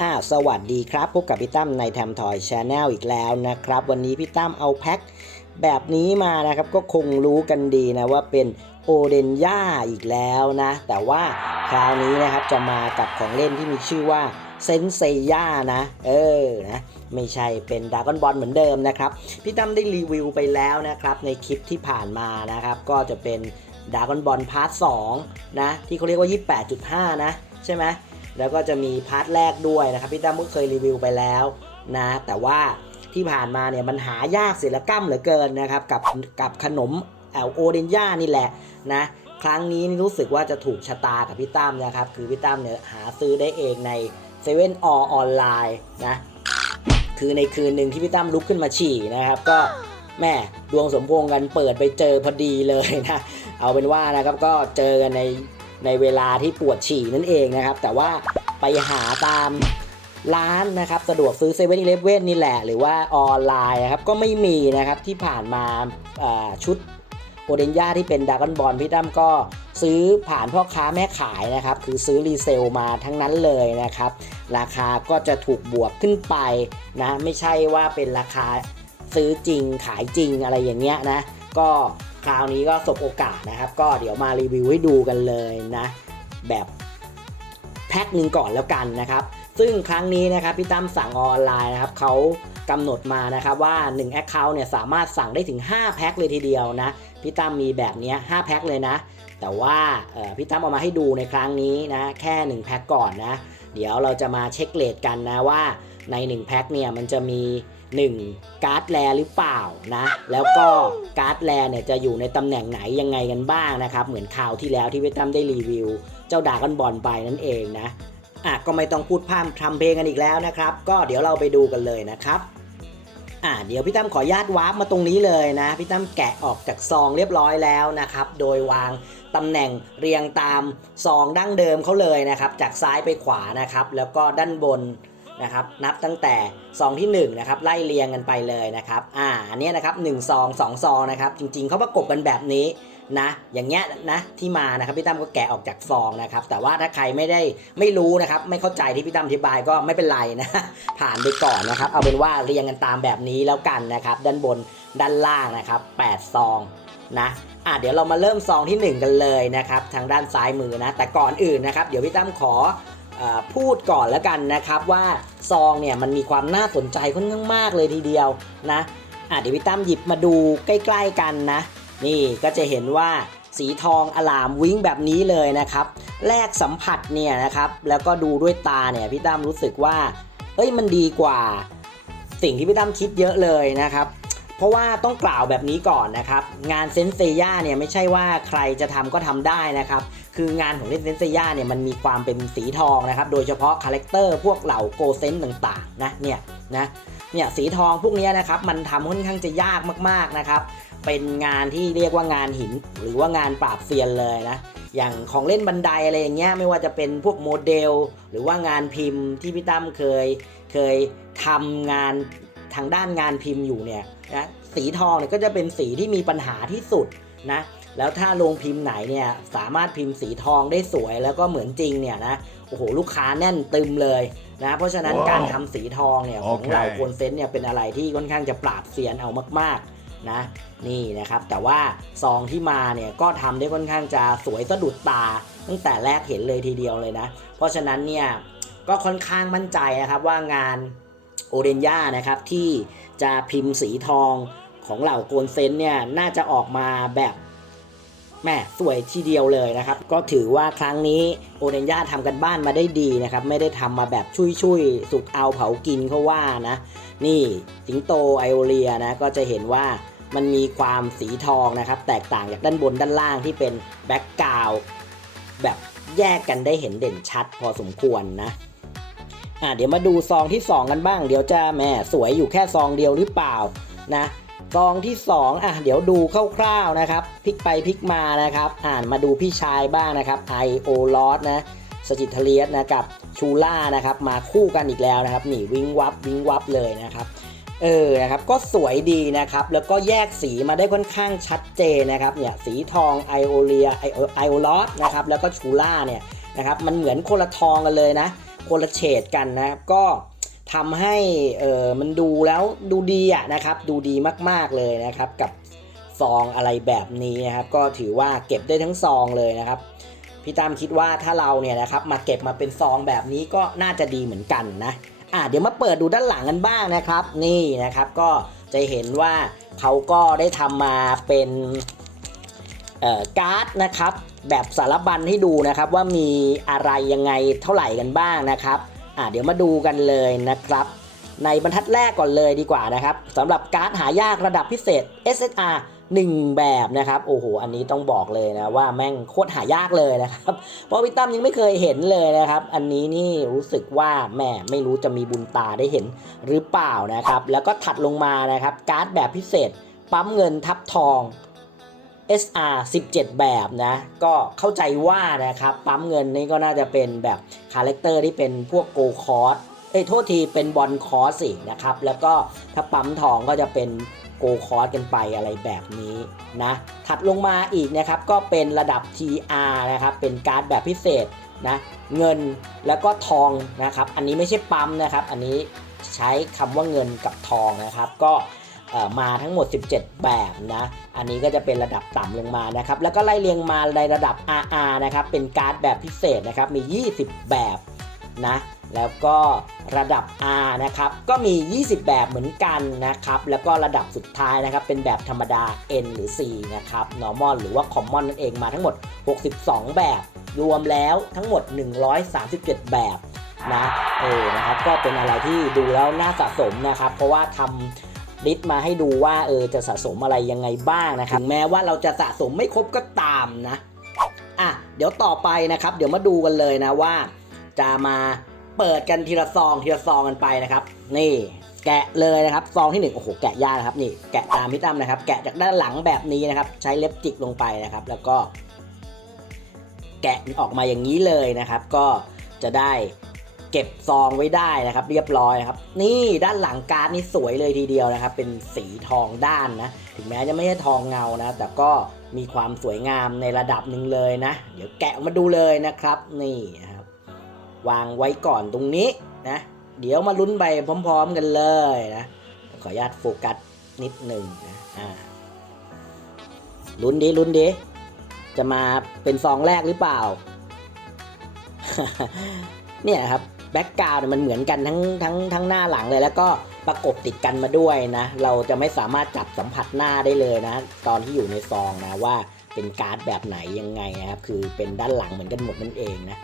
อ่าสวัสดีครับ พบกับพี่ตั้มในแทมทอยชาแนลอีกแล้วนะครับ วันนี้พี่ตั้มเอาแพ็คแบบนี้มานะครับ ก็คงรู้กันดีนะว่าเป็นโอเดนย่าอีกแล้วนะ แต่ว่าคราวนี้นะครับจะมากับของเล่นที่มีชื่อว่าเซนเซย่านะ เออนะไม่ใช่เป็นด r a ก้อนบอลเหมือนเดิมนะครับ พี่ตั้มได้รีวิวไปแล้วนะครับ ในคลิปที่ผ่านมานะครับ ก็จะเป็นด r a ก้อนบอลพาร์ท2นะ ที่เขาเรียกว่า 28.5 นะ ใช่ไหม แล้วก็จะมีพาร์ทแรกด้วยนะครับพี่ตั้มก็เคยรีวิวไปแล้วนะแต่ว่าที่ผ่านมาเนี่ยมันหายากเสียละก้ำเหลือเกินนะครับกับกับขนมแอลโอเดนย่านี่แหละนะครั้งนี้นี่รู้สึกว่าจะถูกชะตากับพี่ตั้มนะครับคือพี่ตั้มเนี่ยหาซื้อได้เองในเซเว่นอออนไลน์นะคือในคืนหนึ่งที่พี่ตั้มลุกขึ้นมาฉี่นะครับก็แม่ดวงสมพงษ์กันเปิดไปเจอพอดีเลยนะ เอาเป็นว่านะครับก็เจอกันใน ในเวลาที่ปวดฉี่นั่นเองนะครับ แต่ว่าไปหาตามร้านนะครับสะดวกซื้อเซเว่นอีเลฟเว่นนี่แหละ หรือว่าออนไลน์นะครับก็ไม่มีนะครับที่ผ่านมาชุดโอเดนย่าที่เป็นดากอนบอลพี่ตั้มก็ซื้อผ่านพ่อค้าแม่ขายนะครับ คือซื้อรีเซลมาทั้งนั้นเลยนะครับ ราคาก็จะถูกบวกขึ้นไปนะ ไม่ใช่ว่าเป็นราคาซื้อจริงขายจริงอะไรอย่างเงี้ยนะ ก็คราวนี้ก็สบโอกาสนะครับ ก็เดี๋ยวมารีวิวให้ดูกันเลยนะ แบบแพ็คหนึ่งก่อนแล้วกันนะครับ ซึ่งครั้งนี้นะครับพี่ตั้มสั่งออนไลน์นะครับเขากำหนดมานะครับว่า 1 Account เนี่ยสามารถสั่งได้ถึง 5 แพ็คเลยทีเดียวนะพี่ตั้มมีแบบเนี้ย5แพ็คเลยนะ แต่ว่าพี่ตั้มเอามาให้ดูในครั้งนี้นะแค่ 1 แพ็คก่อนนะ เดี๋ยวเราจะมาเช็คเลทกันนะว่าใน 1 แพ็คเนี่ยมันจะมี 1 การ์ดแรหรือเปล่านะ แล้วก็การ์ดแรเนี่ยจะอยู่ในตำแหน่งไหนยังไงกันบ้างนะครับ เหมือนข่าวที่แล้วที่พี่ตั้มได้รีวิว เจ้าดากันบอลไปนั่นเองนะอะก็ไม่ต้องพูดพร่ำทำเพลงกันอีกแล้วนะครับ ก็เดี๋ยวเราไปดูกันเลยนะครับอะเดี๋ยวพี่ตั้มขอญาตวาร์ปมาตรงนี้เลยนะ พี่ตั้มแกะออกจากซองเรียบร้อยแล้วนะครับ โดยวางตำแหน่งเรียงตามซองดั้งเดิมเขาเลยนะครับ จากซ้ายไปขวานะครับ แล้วก็ด้านบน นะครับนับตั้งแต่ซองที่1นะครับไล่เรียงกันไปเลยนะครับอ่าอันนี้นะครับ1ซอง2ซองนะครับจริงๆเขาประกบกันแบบนี้นะอย่างเงี้ยนะที่มานะครับพี่ตั้มก็แกะออกจากซองนะครับแต่ว่าถ้าใครไม่ได้ไม่รู้นะครับไม่เข้าใจที่พี่ตั้มอธิบายก็ไม่เป็นไรนะผ่านไปก่อนนะครับเอาเป็นว่าเรียงกันตามแบบนี้แล้วกันนะครับด้านบนด้านล่างนะครับ8ซองนะอะเดี๋ยวเรามาเริ่มซองทีหนึ่1 กันเลยนะครับทางด้านซ้ายมือนะแต่ก่อนอื่นนะครับเดี๋ยวพี่ตั้มขอ พูดก่อนแล้วกันนะครับว่าซองเนี่ยมันมีความน่าสนใจค่อนข้างมากเลยทีเดียวนะอะเดี๋ยวพี่ตั้มหยิบมาดูใกล้ ๆกันนะ นี่ก็จะเห็นว่าสีทองอลามวิ้งแบบนี้เลยนะครับแรกสัมผัสเนี่ยนะครับ แล้วก็ดูด้วยตาเนี่ยพี่ตั้มรู้สึกว่าเอ้ยมันดีกว่า สิ่งที่พี่ตั้มคิดเยอะเลยนะครับ เพราะว่าต้องกล่าวแบบนี้ก่อนนะครับ งานเซนเซียเนี่ยไม่ใช่ว่าใครจะทำก็ทำได้นะครับ คืองานของเล่นเซนเซย่าเนี่ยมันมีความเป็นสีทองนะครับ โดยเฉพาะคาแรคเตอร์พวกเหล่าโกเซนต่างๆนะเนี่ยนะเนี่ยสีทองพวกนี้นะครับมันทำค่อนข้างจะยากมากๆนะครับ เป็นงานที่เรียกว่างานหิน หรือว่างานปราบเซียนเลยนะอย่างของเล่นบันไดอะไรอย่างเงี้ยไม่ว่าจะเป็นพวกโมเดล หรือว่างานพิมพ์ที่พี่ตั้มเคยเคยทำงานทางด้านงานพิมพ์อยู่เนี่ยนะสีทองเนี่ยก็จะเป็นสีที่มีปัญหาที่สุดนะ แล้วถ้าโรงพิมพ์ไหนเนี่ยสามารถพิมพ์สีทองได้สวยแล้วก็เหมือนจริงเนี่ยนะโอ้โหลูกค้าแน่นตึมเลยนะเพราะฉะนั้นว้าวการทำสีทองเนี่ยของโอเคเราโคนเซนต์เนี่ยเป็นอะไรที่ค่อนข้างจะปราบเซียนเอามากๆนะนี่นะครับแต่ว่าซองที่มาเนี่ยก็ทำได้ค่อนข้างจะสวยสะดุดตา ตั้งแต่แรกเห็นเลยทีเดียวเลยนะ เพราะฉะนั้นเนี่ยก็ค่อนข้างมั่นใจนะครับว่างานโอเดนย่านะครับที่จะพิมพ์สีทองของเหล่าโกนเซนเนี่ยน่าจะออกมาแบบ แม่สวยทีเดียวเลยนะครับ ก็ถือว่าครั้งนี้โอเดนย่าทำกันบ้านมาได้ดีนะครับ ไม่ได้ทำมาแบบชุยๆ สุกเอาเผากินเขาว่านะ นี่สิงโตไอโอเลียนะ ก็จะเห็นว่ามันมีความสีทองนะครับ แตกต่างจากด้านบนด้านล่างที่เป็นแบ็กกราวแบบแยกกันได้เห็นเด่นชัดพอสมควรนะอะเดี๋ยวมาดูซองที่ 2 กันบ้าง เดี๋ยวจะแม่สวยอยู่แค่ซองเดียวหรือเปล่านะ ซองที่ 2 อะ เดี๋ยวดูคร่าวๆนะครับพลิกไปพลิกมานะครับ อ่านมาดูพี่ชายบ้างนะครับไอโอลอสนะสจิตเทเลียสนะกับชูล่านะครับมาคู่กันอีกแล้วนะครับนี่วิงวับวิงวับเลยนะครับเออนะครับก็สวยดีนะครับ แล้วก็แยกสีมาได้ค่อนข้างชัดเจนนะครับเนี่ยสีทองไอโอเลียไอไอโอลอสนะครับแล้วก็ชูล่าเนี่ยนะครับมันเหมือนคนละทองกันเลยนะคนละเฉดกันนะครับก็ ทำให้เออมันดูแล้วดูดีอะนะครับ ดูดีมากๆเลยนะครับ กับซองอะไรแบบนี้นะครับ ก็ถือว่าเก็บได้ทั้งซองเลยนะครับพี่ตามคิดว่าถ้าเราเนี่ยนะครับมาเก็บมาเป็นซองแบบนี้ก็น่าจะดีเหมือนกันนะอะเดี๋ยวมาเปิดดูด้านหลังกันบ้างนะครับ นี่นะครับก็จะเห็นว่าเขาก็ได้ทำมาเป็นการ์ดนะครับ แบบสารบัญให้ดูนะครับว่ามีอะไรยังไงเท่าไหร่กันบ้างนะครับ อะเดี๋ยวมาดูกันเลยนะครับ ในบรรทัดแรกก่อนเลยดีกว่านะครับสำหรับการ์ดหายากระดับพิเศษ SSR 1 แบบนะครับโอ้โหอันนี้ต้องบอกเลยนะว่าแม่งโคตรหายากเลยนะครับ เพราะพี่ตั้มยังไม่เคยเห็นเลยนะครับ อันนี้นี่รู้สึกว่าแม่ไม่รู้จะมีบุญตาได้เห็นหรือเปล่านะครับ แล้วก็ถัดลงมานะครับ การ์ดแบบพิเศษ ปั๊มเงินทับทอง SR 17 แบบนะ ก็เข้าใจว่านะครับ ปั๊มเงินนี่ก็น่าจะเป็นแบบคาแรคเตอร์ที่เป็นพวกโกคอร์สเอ้ยโทษทีเป็นบอลคอร์สสินะครับ แล้วก็ถ้าปั๊มทองก็จะเป็นโกคอร์สกันไปอะไรแบบนี้นะ ถัดลงมาอีกนะครับ ก็เป็นระดับ TR นะครับ เป็นการ์ดแบบพิเศษนะเงินแล้วก็ทองนะครับ อันนี้ไม่ใช่ปั๊มนะครับ อันนี้ใช้คำว่าเงินกับทองนะครับ ก็ มาทั้งหมด 17 แบบนะ อันนี้ก็จะเป็นระดับต่ำลงมานะครับ แล้วก็ไล่เรียงมาในระดับ RR นะครับ เป็นการ์ดแบบพิเศษนะครับ มี 20 แบบนะ แล้วก็ระดับ R นะครับ ก็มี 20 แบบเหมือนกันนะครับ แล้วก็ระดับสุดท้ายนะครับ เป็นแบบธรรมดา N หรือ C นะครับ normal หรือว่า common นั่นเองมาทั้งหมด 62 แบบ รวมแล้วทั้งหมด 137 แบบนะ เออ นะครับ ก็เป็นอะไรที่ดูแล้วน่าสะสมนะครับ เพราะว่าทำ ลิสต์มาให้ดูว่าเออจะสะสมอะไรยังไงบ้างนะครับแม้ว่าเราจะสะสมไม่ครบก็ตามนะอะเดี๋ยวต่อไปนะครับ เดี๋ยวมาดูกันเลยนะว่า จะมาเปิดกันทีละซองทีละซองกันไปนะครับ นี่แกะเลยนะครับซองที่หนึ่งโอ้โหแกะยากนะครับนี่แกะตามพี่ตั้มนะครับ แกะจากด้านหลังแบบนี้นะครับ ใช้เล็บจิกลงไปนะครับ แล้วก็ แกะออกมาอย่างนี้เลยนะครับ ก็จะได้ ก็บซองไว้ได้นะครับ เรียบร้อยครับ นี่ด้านหลังการ์ดนี่สวยเลยทีเดียวนะครับ เป็นสีทองด้านนะ ถึงแม้จะไม่ใช่ทองเงานะ แต่ก็มีความสวยงามในระดับหนึ่งเลยนะ เดี๋ยวแกะมาดูเลยนะครับ นี่นะครับ วางไว้ก่อนตรงนี้นะ เดี๋ยวมาลุ้นไปพร้อม ๆ กันเลยนะ ขออนุญาตโฟกัสนิดหนึ่งนะอ่าลุ้นดิลุ้นดิจะมาเป็นซองแรกหรือเปล่า เนี่ยครับ บ็กกราวด์มันเหมือนกันทั้งทั้งทั้งหน้าหลังเลย แล้วก็ประกบติดกันมาด้วยนะ เราจะไม่สามารถจับสัมผัสหน้าได้เลยนะ ตอนที่อยู่ในซองนะว่าเป็นการ์ดแบบไหนยังไงนะครับ คือเป็นด้านหลังเหมือนกันหมดนั่นเองนะ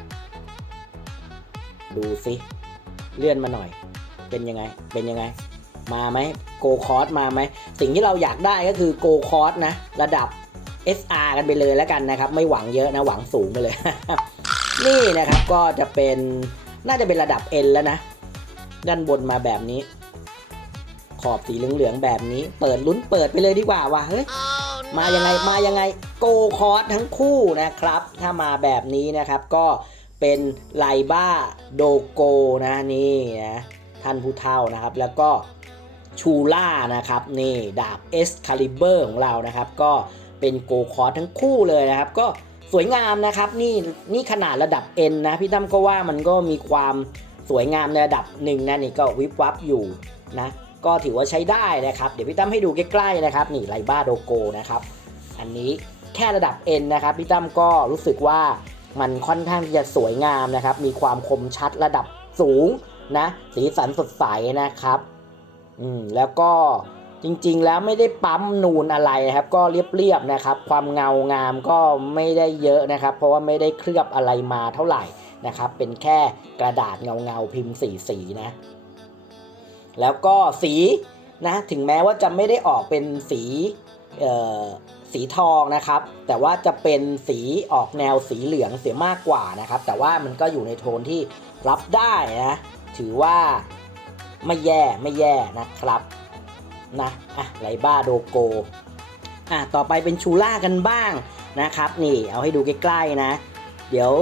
ดูสิเลื่อนมาหน่อย เป็นยังไง เป็นยังไง มาไหมโกคอร์สมาไหม สิ่งที่เราอยากได้ก็คือโกคอร์สนะ ระดับ SR กันไปเลยแล้วกันนะครับ ไม่หวังเยอะนะ หวังสูงไปเลย นี่นะครับก็จะเป็น น่าจะเป็นระดับ N แล้วนะ ด้านบนมาแบบนี้ ขอบสีเหลืองๆแบบนี้ เปิดลุ้นเปิดไปเลยดีกว่าว่ะเฮ้ยมายังไงมายังไงโกคอร์สทั้งคู่นะครับ ถ้ามาแบบนี้นะครับก็เป็นไลบ้าโดโกนะนี่นะท่านผู้เฒ่านะครับ แล้วก็ชูล่านะครับนี่ดาบเอสคาลิเบอร์ของเรานะครับ ก็เป็นโกคอร์สทั้งคู่เลยนะครับ ก็ สวยงามนะครับนี่นี่ขนาดระดับ N นะพี่ตั้มก็ว่ามันก็มีความสวยงามในระดับหนึ่งนะนี่ก็วิบวับอยู่นะก็ถือว่าใช้ได้นะครับ เดี๋ยวพี่ตั้มให้ดูใกล้ๆนะครับนี่ไลบ้าโดโกนะครับอันนี้แค่ระดับ N นะครับพี่ตั้มก็รู้สึกว่ามันค่อนข้างที่จะสวยงามนะครับ มีความคมชัดระดับสูงนะสีสันสดใสนะครับอืมแล้วก็ จริงๆแล้วไม่ได้ปั๊มนูนอะไรนะครับ ก็เรียบๆนะครับ ความเงางามก็ไม่ได้เยอะนะครับ เพราะว่าไม่ได้เคลือบอะไรมาเท่าไหร่นะครับ เป็นแค่กระดาษเงาๆพิมพ์สีสีๆนะ แล้วก็สีนะถึงแม้ว่าจะไม่ได้ออกเป็นสีสีทองนะครับ แต่ว่าจะเป็นสีออกแนวสีเหลืองเสียมากกว่านะครับ แต่ว่ามันก็อยู่ในโทนที่รับได้นะ ถือว่าไม่แย่ไม่แย่นะครับ นะอะไลบ้าโดโกอะต่อไปเป็นชูล่ากันบ้างนะครับ นี่เอาให้ดูใกล้ๆนะ เดี๋ยว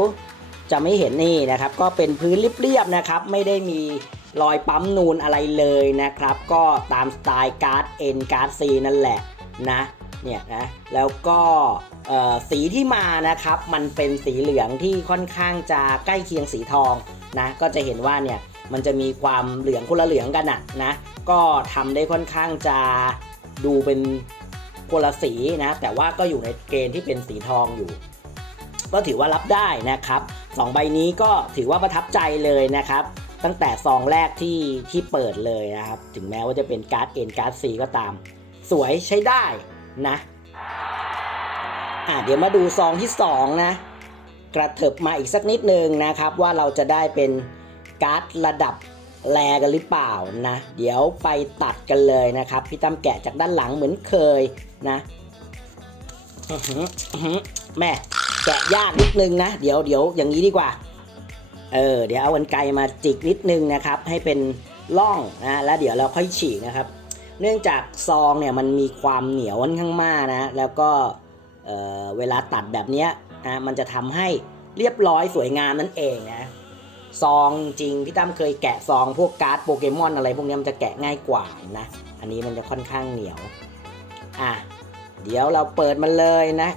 จะไม่เห็นนี่นะครับ ก็เป็นพื้นเรียบๆนะครับ ไม่ได้มีรอยปั๊มนูนอะไรเลยนะครับ ก็ตามสไตล์การ์ด N การ์ด C นั่นแหละนะเนี่ยนะแล้วก็สีที่มานะครับ มันเป็นสีเหลืองที่ค่อนข้างจะใกล้เคียงสีทองนะก็จะเห็นว่าเนี่ย มันจะมีความเหลืองคนละเหลืองกันอะนะก็ทำได้ค่อนข้างจะดูเป็นคนละสีนะแต่ว่าก็อยู่ในเกณฑ์ที่เป็นสีทองอยู่ ก็ถือว่ารับได้นะครับสองใบนี้ก็ถือว่าประทับใจเลยนะครับ ตั้งแต่ซองแรกที่ที่เปิดเลยนะครับ ถึงแม้ว่าจะเป็นการ์ดเอ็นการ์ดซีก็ตาม สวยใช้ได้นะอะเดี๋ยวมาดูซองที่สองนะกระเถิบมาอีกสักนิดนึงนะครับ ว่าเราจะได้เป็น การ์ดระดับแรกันหรือเปล่านะ เดี๋ยวไปตัดกันเลยนะครับ พี่ตั้มแกะจากด้านหลังเหมือนเคยนะแม่แกะยากนิดนึงนะ เดี๋ยวเดี๋ยวอย่างนี้ดีกว่า เออ เดี๋ยวเอากันไกลมาจิกนิดนึงนะครับ ให้เป็นร่องนะแล้วเดี๋ยวเราค่อยฉีกนะครับ เนื่องจากซองเนี่ยมันมีความเหนียวค่อนข้างมากนะ แล้วก็เเวลาตัดแบบนี้นะมันจะทำให้เรียบร้อยสวยงามนั่นเองนะ ซองจริงพี่ตั้มเคยแกะซองพวกการ์ดโปเกมอนอะไรพวกนี้มันจะแกะง่ายกว่านะ อันนี้มันจะค่อนข้างเหนียว อะ เดี๋ยวเราเปิดมันเลยนะ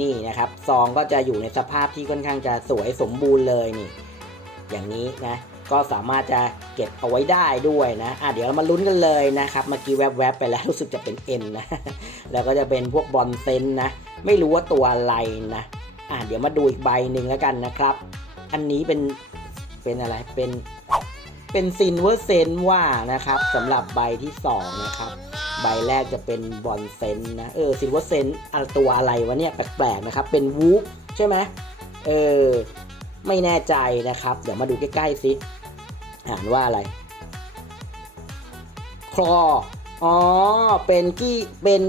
นี่นะครับซองก็จะอยู่ในสภาพที่ค่อนข้างจะสวยสมบูรณ์เลยนี่ อย่างนี้นะ ก็สามารถจะเก็บเอาไว้ได้ด้วยนะ อะเดี๋ยวเรามาลุ้นกันเลยนะครับ เมื่อกี้แวบๆไปแล้วรู้สึกจะเป็น M นะ แล้วก็จะเป็นพวกบอลเซนนะ ไม่รู้ว่าตัวอะไรนะ อะเดี๋ยวมาดูอีกใบหนึ่งแล้วกันนะครับ อันนี้เป็น เป็นอะไรเป็นเป็นซินเวอร์เซนว่านะครับสำหรับใบที่สองนะครับใบแรกจะเป็นบอลเซนนะเออซินเวอร์เซนตัวอะไรวะเนี่ยแปลกๆนะครับ เป็นวูฟใช่ไหมเออไม่แน่ใจนะครับ เดี๋ยวมาดูใกล้ๆสิอ่านว่าอะไรคลออ๋อเป็นกี้เป็น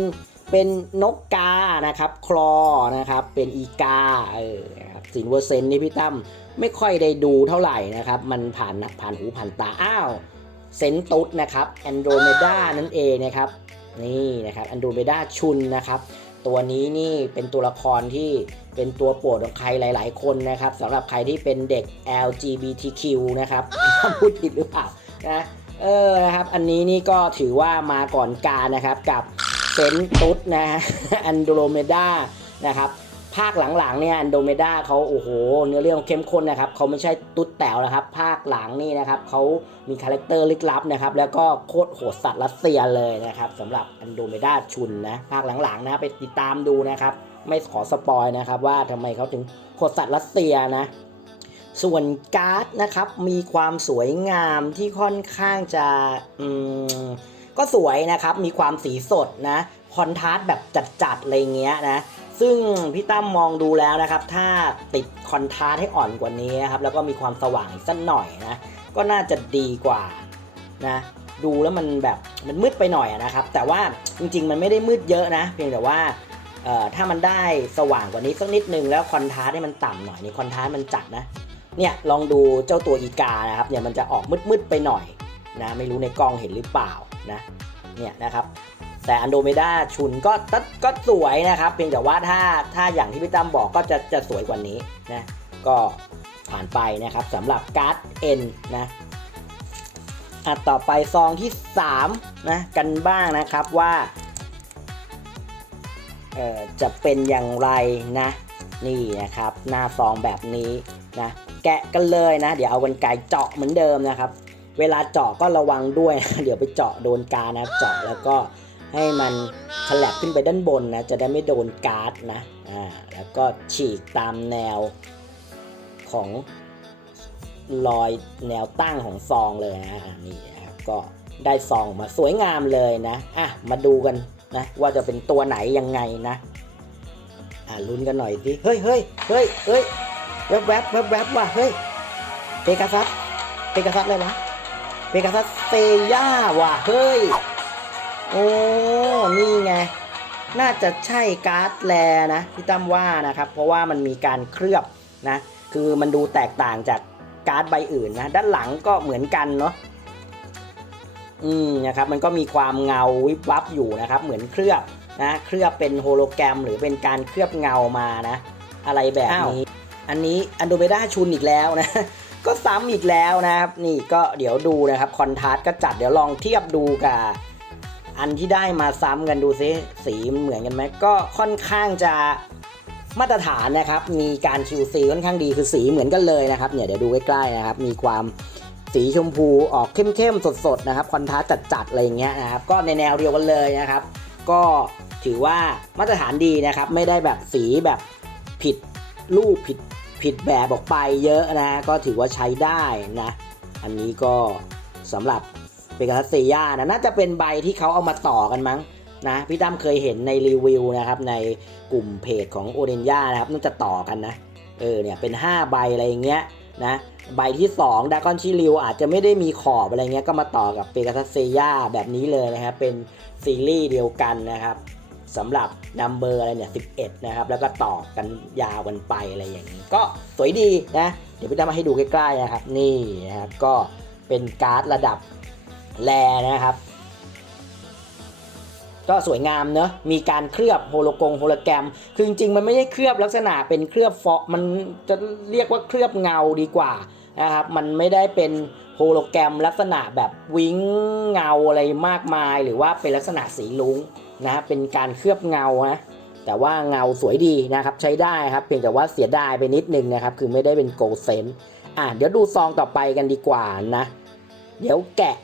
เป็นนกกานะครับ คลอนะครับ เป็นอีกาเออครับสินเวอร์เซนนี่พี่ตั้ม ไม่ค่อยได้ดูเท่าไหร่นะครับ มันผ่านผ่านหูผ่านตา อ้าวเซนตุสนะครับแอนโดรเมดานั่นเองนะครับ นี่นะครับแอนโดรเมดาชุนนะครับ ตัวนี้นี่เป็นตัวละครที่เป็นตัวโปรดของใครหลาย ๆ คนนะครับสำหรับใครที่เป็นเด็ก LGBTQ นะครับพูดผิดหรือเปล่านะเออนะครับ อันนี้นี่ก็ถือว่ามาก่อนการนะครับกับเซนตุสนะฮะอันโดรเมดานะครับภาคหลังๆเนี่ยอันโดเมดาเขาโอ้โห เนื้อเรื่องเข้มข้นนะครับเขาไม่ใช่ตุ๊ดแต๋วนะครับ ภาคหลังนี่นะครับเขามีคาแรคเตอร์ลึกลับนะครับ แล้วก็โคตรโหดสัตว์รัสเซียเลยนะครับสำหรับอันโดเมดาชุนนะภาคหลังๆนะไปติดตามดูนะครับ ไม่ขอสปอยนะครับว่าทำไมเขาถึงโหดสัตว์รัสเซียนะ ส่วนการ์ดนะครับมีความสวยงามที่ค่อนข้างจะอืมก็สวยนะครับมีความสีสดนะคอนทราสต์แบบจัดๆอะไรเงี้ยนะ ซึ่งพี่ตั้มมองดูแล้วนะครับ ถ้าติดคอนทราสให้อ่อนกว่านี้นะครับ แล้วก็มีความสว่างอีกสักหน่อยนะ ก็น่าจะดีกว่านะ ดูแล้วมันแบบมันมืดไปหน่อยนะครับ แต่ว่าจริง ๆ มันไม่ได้มืดเยอะนะ เพียงแต่ว่าถ้ามันได้สว่างกว่านี้สักนิดนึงแล้วคอนทราสต์ให้มันต่ำหน่อยนี่คอนทราสต์มันจัดนะ เนี่ยลองดูเจ้าตัวอีกานะครับเนี่ยมันจะออกมืดๆไปหน่อยนะไม่รู้ในกล้องเห็นหรือเปล่านะเนี่ยนะครับ แต่อันโดเมดาชุนก็ก็ก็สวยนะครับเพียงแต่ว่าถ้าถ้าอย่างที่พี่ตั้มบอกก็จะจะสวยกว่านี้นะก็ผ่านไปนะครับสำหรับการ์ด N นนะอะต่อไปซองที่3นะกันบ้างนะครับว่าเอ่อจะเป็นอย่างไรนะนี่นะครับหน้าซองแบบนี้นะแกะกันเลยนะ เดี๋ยวเอากันไกเจาะเหมือนเดิมนะครับ เวลาเจาะก็ระวังด้วย เดี๋ยวไปเจาะโดนกานะเจาะแล้วก็ ให้มันฉลับขึ้นไปด้านบนนะ จะได้ไม่โดนการ์ดนะ อ่า แล้วก็ฉีกตามแนวของรอยแนวตั้งของซองเลยนะนี่นะครับก็ได้ซองมาสวยงามเลยนะ อะ มาดูกันนะว่าจะเป็นตัวไหนยังไงนะ อ่าลุ้นกันหน่อยสิเฮ้ยเฮ้ยเฮ้ยเฮ้ยแวบแวบแวบแวบว่ะ เฮ้ย เปกาซัส เปกาซัสอะไรวะ เปกาซัสเซย่าว่ะ เฮ้ย โอ้นี่ไง น่าจะใช่การ์ดแลนะพี่ตั้มว่านะครับ เพราะว่ามันมีการเคลือบนะ คือมันดูแตกต่างจากการ์ดใบอื่นนะ ด้านหลังก็เหมือนกันเนาะอืมนะครับมันก็มีความเงาวิบวับอยู่นะครับ เหมือนเคลือบนะเคลือบเป็นโฮโลแกรม หรือเป็นการเคลือบเงามานะ อะไรแบบนี้ อันนี้อันโดเมดาชุนอีกแล้วนะ ก็ซ้ำอีกแล้วนะครับ นี่ก็เดี๋ยวดูนะครับคอนทราสต์ก็จัดเดี๋ยวลองเทียบดูกับ อันที่ได้มาซ้ำกันดูซิสีมันเหมือนกันไหมก็ค่อนข้างจะมาตรฐานนะครับ มีการ QC ค่อนข้างดีคือสีเหมือนกันเลยนะครับเนี่ยเดี๋ยวดูใกล้ๆนะครับ มีความสีชมพูออกเข้มๆสดๆนะครับคอนทราสจัดๆอะไรอย่างเงี้ยนะครับ ก็ในแนวเดียวกันเลยนะครับ ก็ถือว่ามาตรฐานดีนะครับ ไม่ได้แบบสีแบบผิดรูปผิดผิดแบบออกไปเยอะนะ ก็ถือว่าใช้ได้นะ อันนี้ก็สำหรับ เปกาซัสเซียนะน่าจะเป็นใบที่เขาเอามาต่อกันมั้งนะพี่ตั้มเคยเห็นในรีวิวนะครับในกลุ่มเพจของโอเดนย่านะครับน่าจะต่อกันนะเออเนี่ยเป็น 5 ใบอะไรอย่างเงี้ยนะใบที่2ดากอนชิริวอาจจะไม่ได้มีขอบอะไรเงี้ยก็มาต่อกับเปกาซัสเซียแบบนี้เลยนะครับเป็นซีรีส์เดียวกันนะครับสำหรับนัมเบอร์อะไรเนี่ย11 นะครับ แล้วก็ต่อกันยาวกันไปอะไรอย่างนี้ ก็สวยดีนะ เดี๋ยวพี่ตั้มมาให้ดูใกล้ๆนะครับ นี่นะครับ ก็เป็นการ์ดระดับ แรนะครับ ก็สวยงามเนอะมีการเคลือบโฮโลกงโฮโลแกรม คือจริงๆมันไม่ได้เคลือบลักษณะเป็นเคลือบฟอมันจะเรียกว่าเคลือบเงาดีกว่านะครับ มันไม่ได้เป็นโฮโลแกรมลักษณะแบบวิ้งเงาอะไรมากมาย หรือว่าเป็นลักษณะสีลุ้งนะเป็นการเคลือบเงานะแต่ว่าเงาสวยดีนะครับใช้ได้ครับ เพียงแต่ว่าเสียดายไปนิดนึงนะครับ คือไม่ได้เป็นโกลเซนอะเดี๋ยวดูซองต่อไปกันดีกว่านะ เดี๋ยวแกะ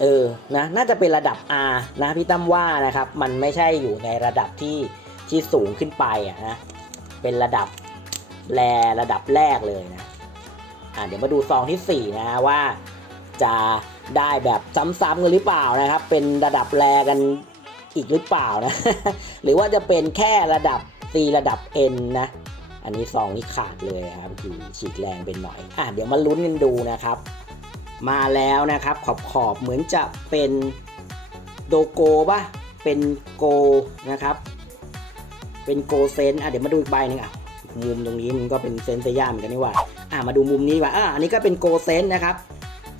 เออนะน่าจะเป็นระดับ R นะพี่ตั้มว่านะครับ มันไม่ใช่อยู่ในระดับที่ที่สูงขึ้นไปอะนะเป็นระดับแรระดับแรกเลยนะอ่าเดี๋ยวมาดูซองที่ 4 นะว่าจะได้แบบซ้ำๆกันหรือเปล่านะครับ เป็นระดับแรกันอีกหรือเปล่านะ หรือว่าจะเป็นแค่ระดับ C ระดับ N นะ อันนี้ซองนี่ขาดเลยครับคือฉีกแรงเป็นหน่อย อะเดี๋ยวมาลุ้นกันดูนะครับ มาแล้วนะครับ ขอบขอบๆเหมือนจะเป็นโดโกป่ะเป็นโกนะครับ เป็นโกเซนอะเดี๋ยวมาดูอีกใบหนึงอะมุมตรงนี้มันก็เป็นเซนเซย่าเหมือนกันนี่ว่าอะมาดูมุมนี้ว่าอะอันนี้ก็เป็นโกเซนนะครับ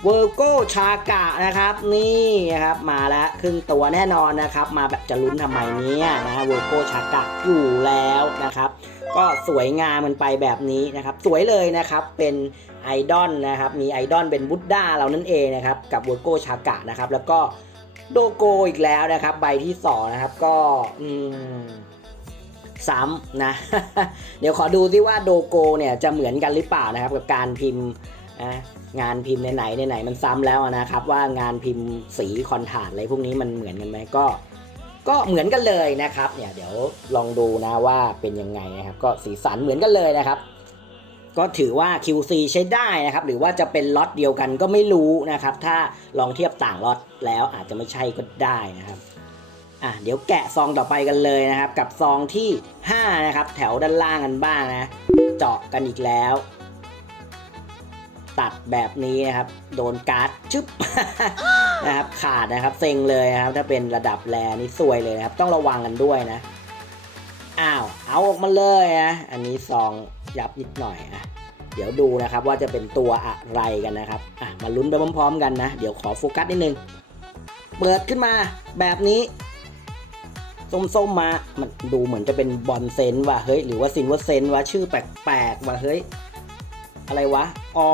เวอร์โกชากะนะครับนี่นะครับมาแล้วครึ่งตัวแน่นอนนะครับ มาแบบจะลุ้นทำไมเนี่ยนะเวอร์โกชากะอยู่แล้วนะครับ ก็สวยงามมันไปแบบนี้นะครับ สวยเลยนะครับเป็นไอดอลนะครับมีไอดอลเป็นบุตด้าเรานั่นเองนะครับกับเวอร์โกชากะนะครับแล้วก็โดโกอีกแล้วนะครับ ใบที่สองนะครับก็อืมซ้ำนะ เดี๋ยวขอดูที่ว่าโดโกเนี่ยจะเหมือนกันหรือเปล่านะครับ กับการพิมพ์นะ งานพิมพ์ไหนๆไหนมันซ้ำแล้วนะครับ ว่างานพิมพ์สีคอนถาดอะไรพวกนี้มันเหมือนกันไหมก็ ก็เหมือนกันเลยนะครับ เนี่ยเดี๋ยวลองดูนะว่าเป็นยังไงนะครับ ก็สีสันเหมือนกันเลยนะครับ ก็ถือว่า QC ใช้ได้นะครับ หรือว่าจะเป็นล็อตเดียวกันก็ไม่รู้นะครับ ถ้าลองเทียบต่างล็อตแล้วอาจจะไม่ใช่ก็ได้นะครับอะเดี๋ยวแกะซองต่อไปกันเลยนะครับ กับซองที่ 5 นะครับ แถวด้านล่างกันบ้างนะ เจาะกันอีกแล้ว ตัดแบบนี้นะครับ โดนการ์ดชึบนะครับขาดนะครับเซ็งเลยนะครับ ถ้าเป็นระดับแรนี่ซวยเลยนะครับ ต้องระวังกันด้วยนะอ้าวเอาออกมาเลยนะอันนี้ซองยับนิดหน่อยอะเดี๋ยวดูนะครับว่าจะเป็นตัวอะไรกันนะครับอะมาลุ้นไปพร้อมๆกันนะ เดี๋ยวขอโฟกัสนิดนึงเปิดขึ้นมาแบบนี้ส้มๆมามันดูเหมือนจะเป็นบอลเซนว่ะ เฮ้ย หรือว่าซินว่าเซนว่ะ ชื่อแปลกๆว่ะ เฮ้ย อะไรวะ ออ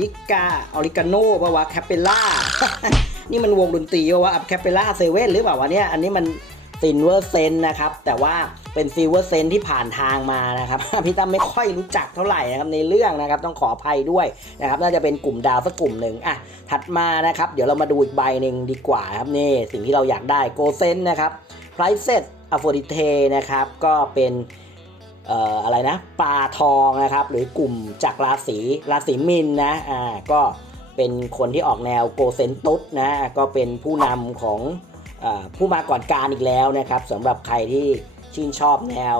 ริกาออริกาโน่ป่าวะแคปเปล่า นี่มันวงดนตรีป่าวะแคปเปล่าเซเว่นหรือเปล่าวะเนี่ย อันนี้มันซินเวอร์เซนนะครับ แต่ว่าเป็นซิลเวอร์เซนที่ผ่านทางมานะครับ พี่ตั้มไม่ค่อยรู้จักเท่าไหร่นะครับในเรื่องนะครับ ต้องขออภัยด้วยนะครับ น่าจะเป็นกลุ่มดาวสักกลุ่มหนึ่งอะถัดมานะครับ เดี๋ยวเรามาดูอีกใบหนึ่งดีกว่าครับนี่สิ่งที่เราอยากได้โกเซนนะครับ Prices a f f o r i t e นะครับ ก็เป็น อะไรนะปลาทองนะครับ หรือกลุ่มจากราศีราศีมินนะอ่าก็เป็นคนที่ออกแนวโกเซนตุสนะก็เป็นผู้นำของอผู้มาก่อนการอีกแล้วนะครับสำหรับใครที่ชื่นชอบแนว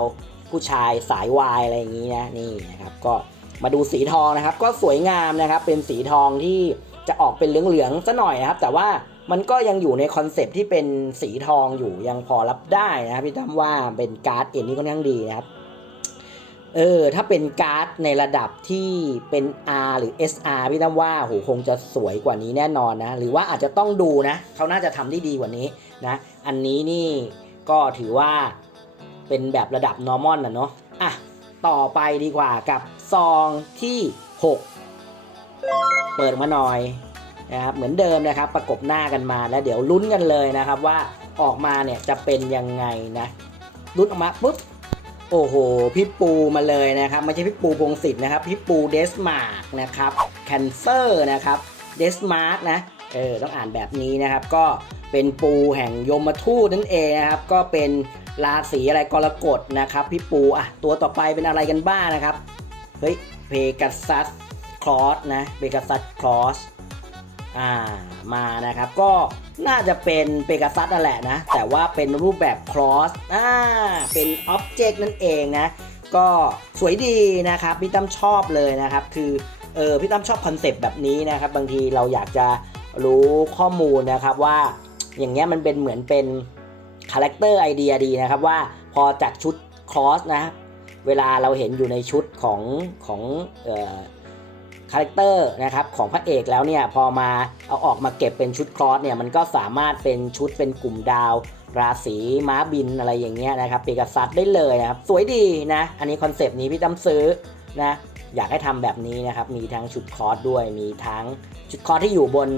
ผู้ชายสายวายอะไรอย่างนี้นะนี่นะครับก็มาดูสีทองนะครับ ก็สวยงามนะครับเป็นสีทองที่จะออกเป็นเหลืองๆซะหน่อยนะครับ แต่ว่ามันก็ยังอยู่ในคอนเซปที่เป็นสีทองอยู่ยังพอรับได้นะครับพี่ตั้มว่าเป็นการ์ดเอ็นนี่ค่อนข้างดีนะครับ เออถ้าเป็นการ์ดในระดับที่เป็น R หรือ SR พี่ตั้มว่าโหคงจะสวยกว่านี้แน่นอนนะ หรือว่าอาจจะต้องดูนะ เขาน่าจะทำได้ดีกว่านี้นะ อันนี้นี่ก็ถือว่าเป็นแบบระดับ normal นะเนาะอะ ต่อไปดีกว่ากับซองที่ 6 เปิดมาหน่อยนะครับเหมือนเดิมนะครับประกบหน้ากันมาแล้วเดี๋ยวลุ้นกันเลยนะครับว่าออกมาเนี่ยจะเป็นยังไงนะรุดออกมาปุ๊บ โอ้โห พี่ปูมาเลยนะครับไม่ใช่พี่ปูพงศิษฐ์นะครับ พี่ปูเดสมาร์กนะครับแคนเซอร์นะครับเดสมาร์กนะเออต้องอ่านแบบนี้นะครับก็เป็นปูแห่งยมทูตนั่นเองนะครับ ก็เป็นราศีอะไรกรกฎนะครับ พี่ปูอะตัวต่อไปเป็นอะไรกันบ้างนะครับ เฮ้ยเพกัสซัสคลอสนะเพกัสซัสคลอส อ่ามานะครับก็น่าจะเป็นเปกัสซัสนั่นแหละนะ แต่ว่าเป็นรูปแบบ cross อ่าเป็น object นั่นเองนะ ก็สวยดีนะครับ พี่ตั้มชอบเลยนะครับ คือเออพี่ตั้มชอบคอนเซปต์แบบนี้นะครับ บางทีเราอยากจะรู้ข้อมูลนะครับว่าอย่างเงี้ยมันเป็นเหมือนเป็นคาแรคเตอร์ไอเดียดีนะครับว่าพอจากชุด cross นะ เวลาเราเห็นอยู่ในชุดของของเอ่อ คาแรคเตอร์นะครับของพระเอกแล้วเนี่ยพอมาเอาออกมาเก็บเป็นชุดคลอสเนี่ยมันก็สามารถเป็นชุดเป็นกลุ่มดาว ราศีม้าบินอะไรอย่างเงี้ยนะครับเปกัสซัสได้เลยนะครับสวยดีนะอันนี้คอนเซปต์นี้พี่ตั้มซื้อนะอยากให้ทำแบบนี้นะครับ มีทั้งชุดคลอสด้วย มีทั้งชุดคลอสที่อยู่บน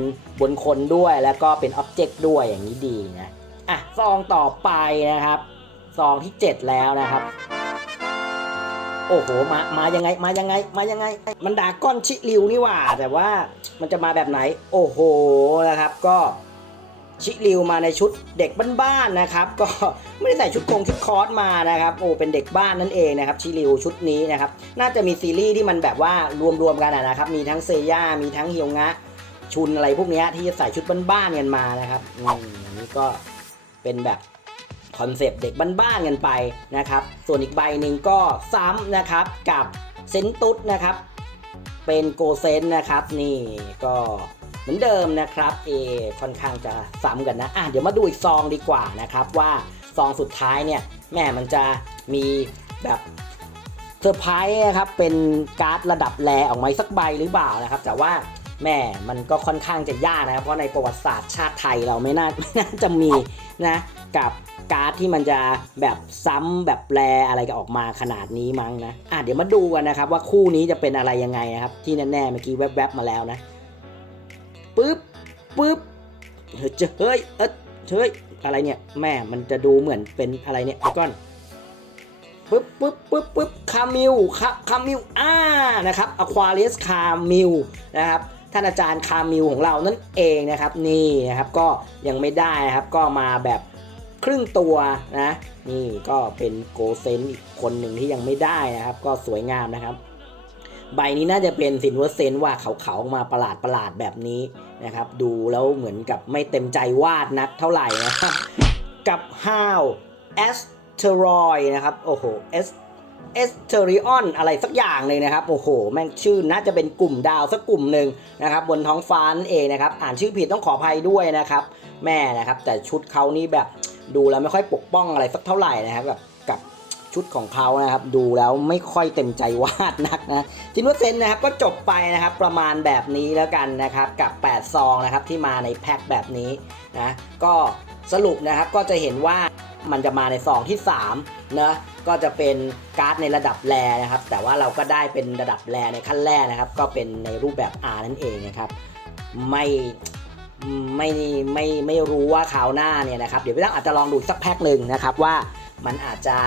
บนคนด้วย แล้วก็เป็นอ็อบเจกต์ด้วยอย่างนี้ดีนะ อะ ซองต่อไปนะครับ ซองที่ 7 แล้วนะครับ โอ้โหมามายังไงมายังไงมายังไง มันด่าก้อนชิริวนี่ว่า แต่ว่ามันจะมาแบบไหน โอ้โหนะครับก็ชิริวมาในชุดเด็กบ้านๆนะครับ ก็ไม่ได้ใส่ชุดโกงชุดคอสมานะครับโอ้เป็นเด็กบ้านนั่นเองนะครับชิริวชุดนี้นะครับน่าจะมีซีรีส์ที่มันแบบว่ารวมๆกันนะครับ มีทั้งเซย่ามีทั้งเฮียวงะชุนอะไรพวกนี้ที่จะใส่ชุดบ้านๆกันมานะครับอืมอันนี้ก็เป็นแบบ คอนเซปต์เด็กบ้านๆกันไปนะครับ ส่วนอีกใบหนึ่งก็ซ้ำนะครับกับเซนตุสนะครับ เป็นโกเซนนะครับนี่ก็เหมือนเดิมนะครับเอค่อนข้างจะซ้ำกันนะอะเดี๋ยวมาดูอีกซองดีกว่านะครับว่าซองสุดท้ายเนี่ยแม่มันจะมีแบบเซอร์ไพรส์นะครับเป็นการ์ดระดับแรออกมาสักใบหรือเปล่านะครับ แต่ว่า แม่มันก็ค่อนข้างจะยากนะครับเพราะในประวัติศาสตร์ชาติไทยเราไม่น่าไม่น่าจะมีนะกับการ์ดที่มันจะแบบซ้ำแบบแปลอะไรกันออกมาขนาดนี้มั้งนะอะเดี๋ยวมาดูกันนะครับว่าคู่นี้จะเป็นอะไรยังไงนะครับ ที่แน่ๆเมื่อกี้แวบๆมาแล้วนะปึ๊บปึ๊บเฮ้ยเฮ้ยเอ๊ะเฮ้ยอะไรเนี่ยแม่มันจะดูเหมือนเป็นอะไรเนี่ยเดี๋ยวก่อนปึ๊บปึ๊บปึ๊บปึ๊บคามิลคาคามิลอ่านะครับอควาเรียสคามิลนะครับ ท่านอาจารย์คามิลของเรานั่นเองนะครับนี่นะครับก็ยังไม่ได้นะครับก็มาแบบครึ่งตัวนะนี่ก็เป็นโกเซนอีกคนหนึ่งที่ยังไม่ได้นะครับ ก็สวยงามนะครับ ใบนี้น่าจะเป็นซินเวอร์เซนว่าขาวๆมาประหลาดประหลาดแบบนี้นะครับ ดูแล้วเหมือนกับไม่เต็มใจวาดนักเท่าไหร่นะครับ กับ How Asteroid นะครับ โอ้โห S เอสเทอริออนอะไรสักอย่างเลยนะครับ โอ้โห แม่งชื่อน่าจะเป็นกลุ่มดาวสักกลุ่มหนึ่งนะครับบนท้องฟ้านั่นเองนะครับ อ่านชื่อผิดต้องขออภัยด้วยนะครับ แม่นะครับ แต่ชุดเขานี่แบบดูแล้วไม่ค่อยปกป้องอะไรสักเท่าไหร่นะครับแบบกับชุดของเขานะครับ ดูแล้วไม่ค่อยเต็มใจวาดนักนะจินวัตเซนนะครับก็จบไปนะครับประมาณแบบนี้แล้วกันนะครับ กับ 8 ซองนะครับที่มาในแพ็คแบบนี้นะก็สรุปนะครับก็จะเห็นว่ามันจะมาในซองที่3นะ ก็จะเป็นการ์ดในระดับแรนะครับ แต่ว่าเราก็ได้เป็นระดับแรในขั้นแรกนะครับ ก็เป็นในรูปแบบ R นั่นเองนะครับ ไม่ไม่ไม่ไม่รู้ว่าคราวหน้าเนี่ยนะครับ เดี๋ยวพี่ตั้งอาจจะลองดูสักแพ็คหนึ่งนะครับว่ามันอาจจะ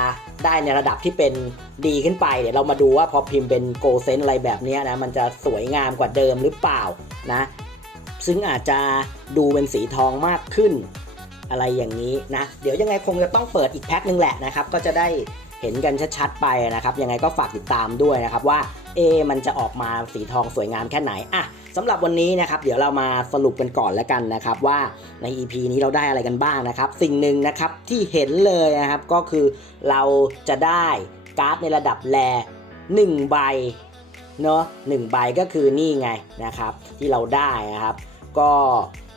ได้ในระดับที่เป็นดีขึ้นไป เดี๋ยวเรามาดูว่าพอพิมพ์เป็นโกเซนอะไรแบบนี้นะ มันจะสวยงามกว่าเดิมหรือเปล่านะ ซึ่งอาจจะดูเป็นสีทองมากขึ้นอะไรอย่างนี้นะ เดี๋ยวยังไงคงจะต้องเปิดอีกแพ็คหนึ่งแหละนะครับ ก็จะได้ ห็นกันชัดๆไปนะครับ ยังไงก็ฝากติดตามด้วยนะครับว่าเอมันจะออกมาสีทองสวยงามแค่ไหนอะสำหรับวันนี้นะครับ เดี๋ยวเรามาสรุปกันก่อนแล้วกันนะครับว่าใน EP นี้เราได้อะไรกันบ้างนะครับ สิ่งหนึ่งนะครับที่เห็นเลยนะครับก็คือเราจะได้การ์ดในระดับแร1ใบเนาะหนึ่งใบก็คือนี่ไงนะครับ ที่เราได้นะครับ ก็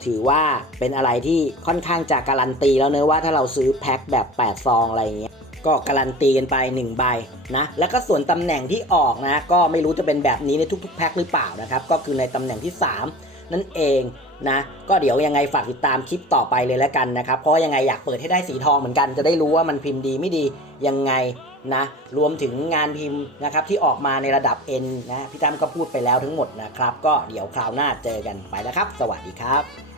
ถือว่าเป็นอะไรที่ค่อนข้างจะการันตีแล้วเนอะว่าถ้าเราซื้อแพ็คแบบ 8 ซองอะไรอย่างเงี้ย ก็การันตีกันไป1ใบนะแล้วก็ส่วนตำแหน่งที่ออกนะก็ไม่รู้จะเป็นแบบนี้ในทุกๆแพ็คหรือเปล่านะครับก็คือในตำแหน่งที่ 3 นั่นเองนะก็เดี๋ยวยังไงฝากติดตามคลิปต่อไปเลยแล้วกันนะครับเพราะยังไงอยากเปิดให้ได้สีทองเหมือนกันจะได้รู้ว่ามันพิมพ์ดีไม่ดียังไงนะรวมถึงงานพิมพ์นะครับที่ออกมาในระดับ N นะพี่ตั้มก็พูดไปแล้วทั้งหมดนะครับ ก็เดี๋ยวคราวหน้าเจอกันไปแล้วครับ สวัสดีครับ